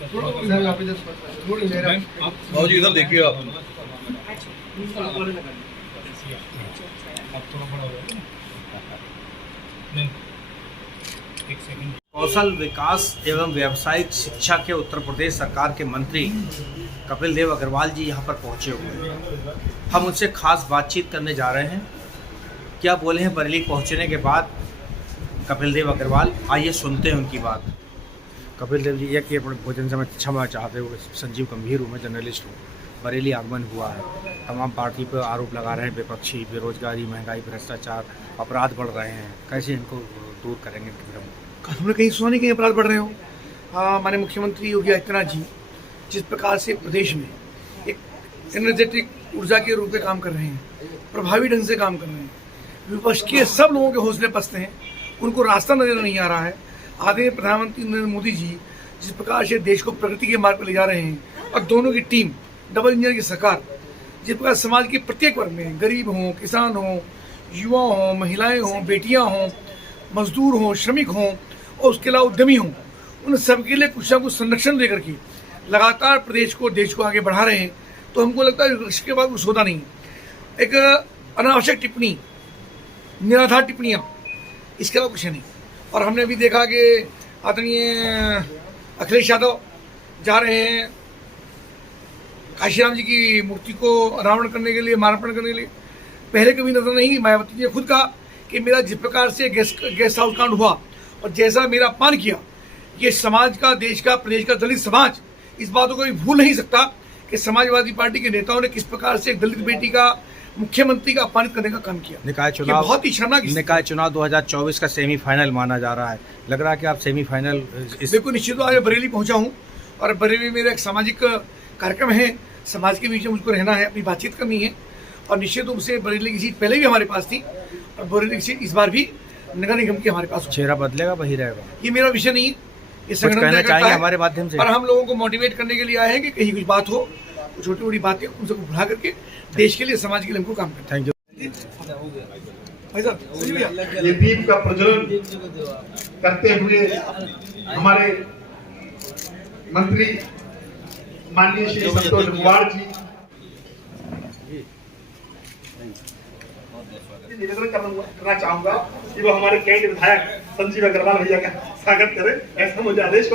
जी इधर देखिए आप थोड़ा बड़ा हो कौशल विकास एवं व्यावसायिक शिक्षा के उत्तर प्रदेश सरकार के मंत्री कपिल देव अग्रवाल जी यहाँ पर पहुँचे हुए हैं। हम उनसे खास बातचीत करने जा रहे हैं। क्या बोले हैं बरेली पहुँचने के बाद कपिल देव अग्रवाल, आइए सुनते हैं उनकी बात। कपिल देव जी, यह कि अपने भोजन से मैं क्षमा चाहते हुए संजीव गंभीर हूँ, मैं जर्नलिस्ट हूँ। बरेली आगमन हुआ है, तमाम पार्टी पर आरोप लगा रहे हैं विपक्षी, बेरोजगारी, महंगाई, भ्रष्टाचार, अपराध बढ़ रहे हैं, कैसे इनको दूर करेंगे? हमने कहीं सुना नहीं कहीं अपराध बढ़ रहे हो। हमारे मुख्यमंत्री योगी आदित्यनाथ जी जिस प्रकार से प्रदेश में एक एनर्जेटिक ऊर्जा के रूप में काम कर रहे हैं, प्रभावी ढंग से काम कर रहे हैं, विपक्ष के सब लोगों के हौसले पस्त हैं, उनको रास्ता नजर नहीं आ रहा है। आदरणीय प्रधानमंत्री नरेंद्र मोदी जी जिस प्रकार से देश को प्रगति के मार्ग पर ले जा रहे हैं और दोनों की टीम डबल इंजन की सरकार जिस प्रकार समाज के प्रत्येक वर्ग में, गरीब हों, किसान हों, युवा हों, महिलाएं हों, बेटियां हों, मजदूर हों, श्रमिक हों और उसके अलावा उद्यमी हों, उन सबके लिए कुछ ना कुछ संरक्षण देकर के लगातार प्रदेश को, देश को आगे बढ़ा रहे हैं। तो हमको लगता है इसके बाद कुछ होता नहीं। एक अनावश्यक टिप्पणी, निराधार टिप्पणियाँ, इसके अलावा कुछ नहीं। और हमने अभी देखा कि आदरणीय अखिलेश यादव जा रहे हैं काशीराम जी की मूर्ति को अनावरण करने के लिए, मार्पण करने के लिए। पहले कभी नजर नहीं, मायावती जी ने खुद कहा कि मेरा जिस प्रकार से गेस्ट हाउस कांड हुआ और जैसा मेरा अपमान किया, ये समाज का, देश का, प्रदेश का दलित समाज इस बातों को भी भूल नहीं सकता कि समाजवादी पार्टी के नेताओं ने किस प्रकार से एक दलित बेटी का, मुख्यमंत्री का अपमानित करने का काम किया। निकाय चुनाव, बहुत ही शर्मनाक। निकाय चुनाव 2024 का सेमीफाइनल माना जा रहा है। लग रहा है कि आप सेमीफाइनल बिल्कुल निश्चित। आज बरेली पहुंचा हूं और बरेली में मेरा एक सामाजिक कार्यक्रम है, समाज के बीच में मुझको रहना है, अपनी बातचीत करनी है। और निश्चित रूप से बरेली की सीट पहले भी हमारे पास थी और बरेली की सीट इस बार भी नगर निगम की हमारे पास। चेहरा बदलेगा, वही रहेगा, ये मेरा विषय नहीं, ये संगठन चाहिए हमारे माध्यम से। और हम लोगों को मोटिवेट करने के लिए आए हैं कि कहीं कुछ बात हो, छोटी बड़ी बातें उन सबको भुला करके देश के लिए, समाज के लिए हमको काम करना। थैंक यू भाई साहब। ये दीप का प्रज्वलन करते हुए हमारे मंत्री माननीय श्री संतोष कुमार जी निवेदन करना चाहूंगा कि वो हमारे कैंट विधायक संजीव अग्रवाल भैया का स्वागत करें। ऐसा मुझे आदेश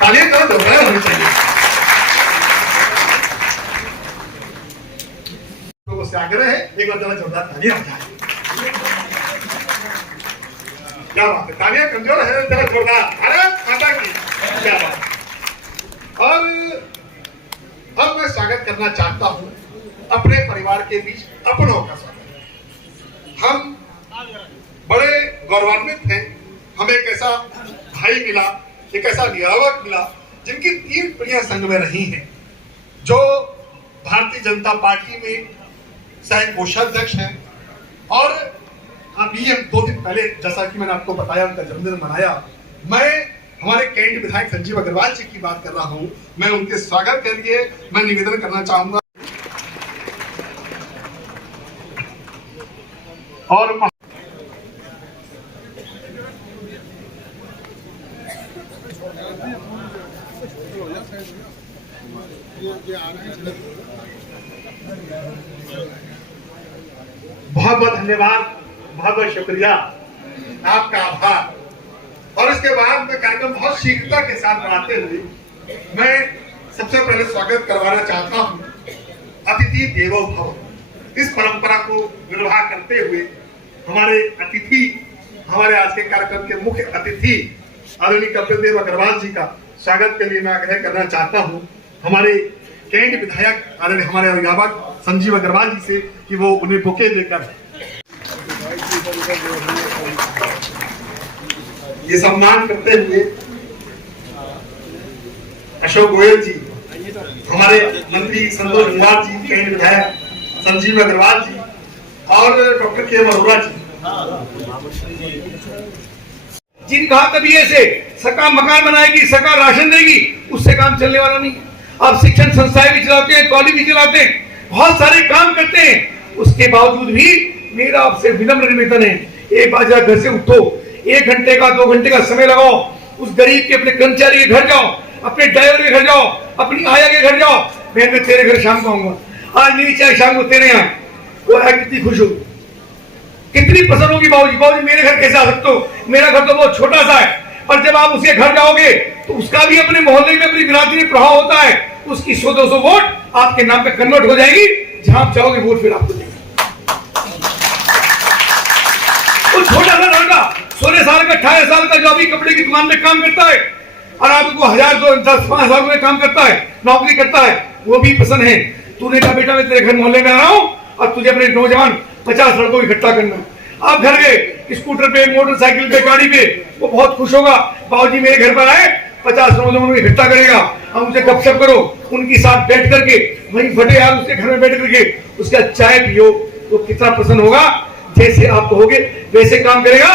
तालियां करो, दोबारा होनी चाहिए। लोगों से आग्रह है, एक बार जोरदार तालियां हो जाए। क्या बात है, तालियां कमजोर है, जरा जोरदार, भारत माता की क्या बात। और अब मैं स्वागत करना चाहता हूं अपने परिवार के बीच अपनों का स्वागत। हम बड़े गौरवान्वित हैं, हमें एक ऐसा भाई मिला, एक ऐसा अभिभावक मिला जिनकी 3 पीढ़ियां संग में रही हैं, जो भारतीय जनता पार्टी में सह कोषाध्यक्ष हैं। और अभी हम 2 दिन पहले, जैसा कि मैंने आपको बताया, उनका जन्मदिन मनाया। मैं हमारे कैंट विधायक संजीव अग्रवाल जी की बात कर रहा हूं। मैं उनके स्वागत के लिए मैं निवेदन करना चाहूंगा। और बहुत बहुत धन्यवाद, बहुत बहुत शुक्रिया, आपका आभार। और इसके बाद में कार्यक्रम बहुत शीघ्रता के साथ बढ़ाते हुए मैं सबसे पहले स्वागत करवाना चाहता हूं अतिथि देवो भव, इस परंपरा को निर्वाह करते हुए हमारे अतिथि, हमारे आज के कार्यक्रम के मुख्य अतिथि आदरणीय कपिल देव अग्रवाल जी का स्वागत के लिए मैं आग्रह करना चाहता हूं हमारे कैंट विधायक आदरणीय हमारे अभिभावक संजीव अग्रवाल जी से कि वो उन्हें बुके देकर ये सम्मान करते हुए अशोक गोयल जी, हमारे मंत्री संतोष कुमार जी, कैंट विधायक संजीव अग्रवाल जी और डॉक्टर के अरोड़ा जी। जिन कहा तभी ऐसे सरकार मकान बनाएगी, सरकार राशन देगी, उससे काम चलने वाला नहीं। आप शिक्षण संस्थाएं भी चलाते हैं, कॉलेज भी चलाते हैं, बहुत सारे काम करते हैं। उसके बावजूद भी मेरा आपसे विनम्र निवेदन है, एक बार जरा घर से उठो, 1 घंटे का 2 घंटे का समय लगाओ, उस गरीब के अपने कर्मचारी के घर जाओ, अपने ड्राइवर के घर जाओ, अपनी आया के घर जाओ। मैं तेरे घर शाम को आऊंगा, आज मेरी चाय शाम को तेरे यहाँ, वो कितनी खुश होगी, कितनी पसंद होगी। बाबूजी बाबूजी मेरे घर कैसे आ सकते हो, मेरा घर तो बहुत छोटा सा है। पर जब आप उसके घर जाओगे तो उसका भी अपने मोहल्ले में अपनी बिरादरी में प्रभाव होता है, उसकी 100-200 वोट आपके नाम पे कन्वर्ट हो जाएगी, जहां आप चाहोगे वोट फिर आपको देंगे। वो छोटा सा लड़का 16 साल का 18 साल का जो अभी कपड़े की दुकान में काम करता है और आपको 1000 10 5,000 रुपए काम करता है, नौकरी करता है, वो भी पसंद है। तूने कहा बेटा मैं तेरे घर मोहल्ले में आ रहा हूं और तुझे अपने नौजवान 50 लड़कों को इकट्ठा करना। आप घर गए स्कूटर पे, मोटरसाइकिल पे, गाड़ी पे, वो बहुत खुश होगा, बाबूजी मेरे घर पर आए, 50 नौजवानों को इकट्ठा करेगा, हम उनसे गपशप करो, उनके साथ बैठ करके वहीं फटे यार उसके घर में बैठ करके उसका चाय पियो, तो कितना पसंद होगा। जैसे आप कहोगे वैसे काम करेगा।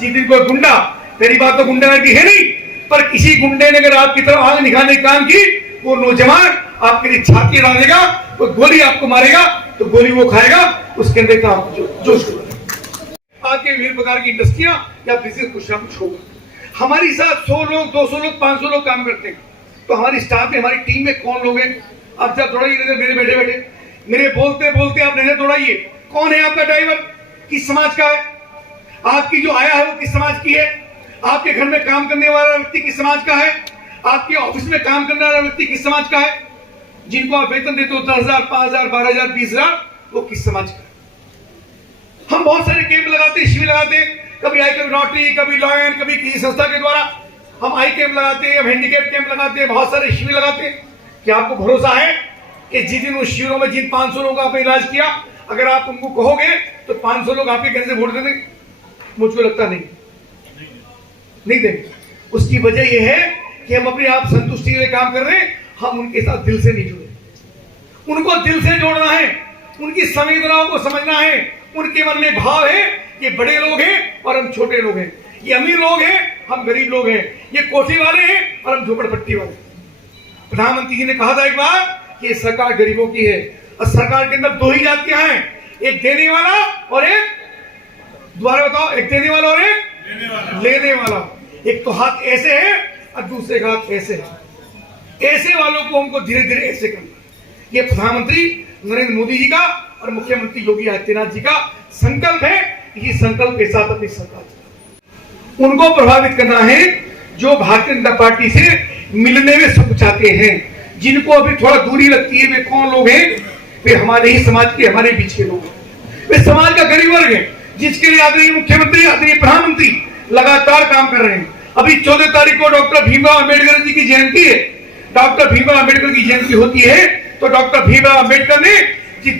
जिस दिन कोई गुंडा, मेरी बात तो गुंडा की है नहीं, पर किसी गुंडे ने अगर आपकी तरफ आग निकालने का काम की, वो नौजवान आपके लिए छाती डालेगा, वो गोली आपको मारेगा तो गोली वो खाएगा, उसके अंदर का जोश होगा। आज के विभिन्न प्रकार की इंडस्ट्रियां या बिजनेस कुछ ना कुछ होगा। हमारी साथ 100 लोग, 200 लोग, 500 लोग काम करते हैं, तो हमारी स्टाफ में, हमारी टीम में कौन लोग हैं? आप जब दौड़ाइए नजर, मेरे बैठे बैठे, मेरे बोलते बोलते आप नजर दौड़ाइए, कौन है आपका ड्राइवर, किस समाज का है? आपकी जो आया है वो किस समाज की है? आपके घर में काम करने वाला व्यक्ति किस समाज का है? आपके ऑफिस में काम करने वाला व्यक्ति किस समाज का है? जिनको आप वेतन देते हो 10,000, 5,000, 12,000, 20,000, वो किस समाज का है? हम बहुत सारे कैंप लगाते हैं, शिविर लगाते हैं, कभी आई कभी रोटरी, कभी लॉयन, कभी किसी संस्था के द्वारा हम आई कैंप लगाते हैं, हम हैंडीकैप कैंप लगाते हैं, बहुत सारे शिविर लगाते हैं। क्या आपको भरोसा है कि जिस दिन उस शिविरों में जिन 500 लोगों का आपने इलाज किया, अगर आप उनको कहोगे तो 500 लोग आपके घर से वोट दे देंगे? मुझको लगता नहीं देंगे। उसकी वजह यह है कि हम अपने आप संतुष्टि के लिए काम कर रहे हैं, हम उनके साथ दिल से नहीं जुड़े। उनको दिल से जोड़ना है, उनकी संवेदनाओं को समझना है, उनके मन में भाव है, ये बड़े लोग हैं और हम छोटे लोग हैं, ये अमीर लोग हैं, हम गरीब लोग हैं, ये कोठी वाले हैं और हम झोपड़पट्टी वाले। प्रधानमंत्री जी ने कहा था एक बार कि सरकार गरीबों की है, और सरकार के अंदर 2 ही जातियां हैं, एक देने वाला और एक, दोबारा बताओ, एक देने वाला और एक लेने वाला। एक तो हाथ ऐसे है और दूसरे का हाथ ऐसे है। ऐसे वालों को हमको धीरे धीरे ऐसे करना। ये प्रधानमंत्री नरेंद्र मोदी जी का और मुख्यमंत्री योगी आदित्यनाथ जी का संकल्प है। इसी संकल्प के साथ अपनी सरकार उनको प्रभावित करना है जो भारतीय जनता पार्टी से मिलने में सुख चाहते हैं, जिनको अभी थोड़ा दूरी लगती है। वे कौन लोग हैं? वे हमारे ही समाज के, हमारे बीच के लोग हैं। वे समाज का गरीब वर्ग है, जिसके लिए आदरणीय मुख्यमंत्री, आदरणीय प्रधानमंत्री लगातार काम कर रहे हैं। अभी 14 तारीख को डॉक्टर भीमराव अंबेडकर जी की जयंती है। डॉक्टर भीमराव अंबेडकर की जयंती होती है तो डॉक्टर भीमराव अंबेडकर ने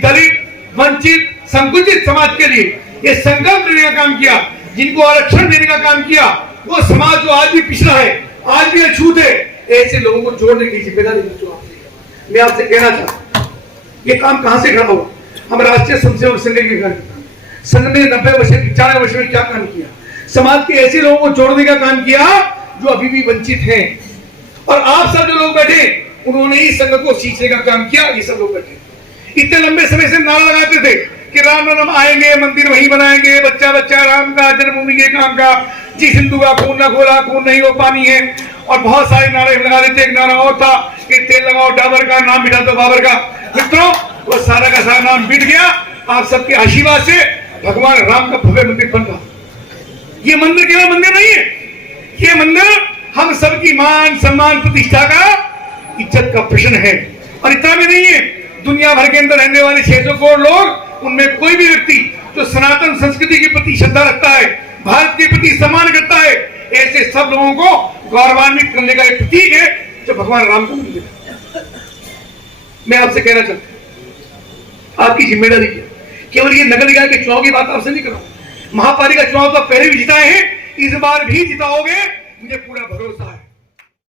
दलित, वंचित, संकुचित समाज के लिए ये संकल्प लेने का काम किया, जिनको आरक्षण देने का काम किया। वो समाज जो आज भी पिछड़ा है, आज भी अछूत है, ऐसे लोगों को जोड़ने की जिम्मेदारी मैं आपसे कहना चाहता हूं। ये काम कहां से खड़ा हुआ? हम राष्ट्रीय स्वयंसेवक संघ के घर, संघ ने 90 वर्ष 95 वर्ष में क्या काम किया? समाज के ऐसे लोगों को जोड़ने का काम किया जो अभी भी वंचित हैं। और आप सब जो लोग बैठे, उन्होंने ही संघ को सींचने का काम किया। ये सब लोग बैठे इतने लंबे समय से नारा लगाते थे कि राम राम आएंगे, मंदिर वहीं बनाएंगे, बच्चा बच्चा राम का, जन्मभूमि के काम का, जिस हिंदू का खून न खोला, खून नहीं वो पानी है। और बहुत सारे नारे लगा देते। एक नारा और था कि तेल लगाओ डाबर का, नाम मिटा दो बाबर का। मित्रों, वो सारा का सारा नाम मिट गया। आप सबके आशीर्वाद से भगवान राम का भव्य मंदिर बन रहा। ये मंदिर केवल मंदिर नहीं है, ये मंदिर हम सबकी मान सम्मान प्रतिष्ठा का, इज्जत का प्रश्न है। और इतना भी नहीं है, दुनिया भर के अंदर रहने वाले 600 करोड़ लोग, उनमें कोई भी व्यक्ति जो सनातन संस्कृति के प्रति श्रद्धा रखता है, भारत के प्रति सम्मान करता है, ऐसे सब लोगों को गौरवान्वित करने का एक प्रतीक है जो भगवान राम का मंदिर है। मैं आपसे कहना चाहता हूं, आपकी जिम्मेदारी है। केवल ये नगर निकाय के चुनाव की बात आपसे नहीं कर रहा हूं, महापालिका चुनाव तो पहले भी जिताए हैं, इस बार भी जिताओगे, मुझे पूरा भरोसा है।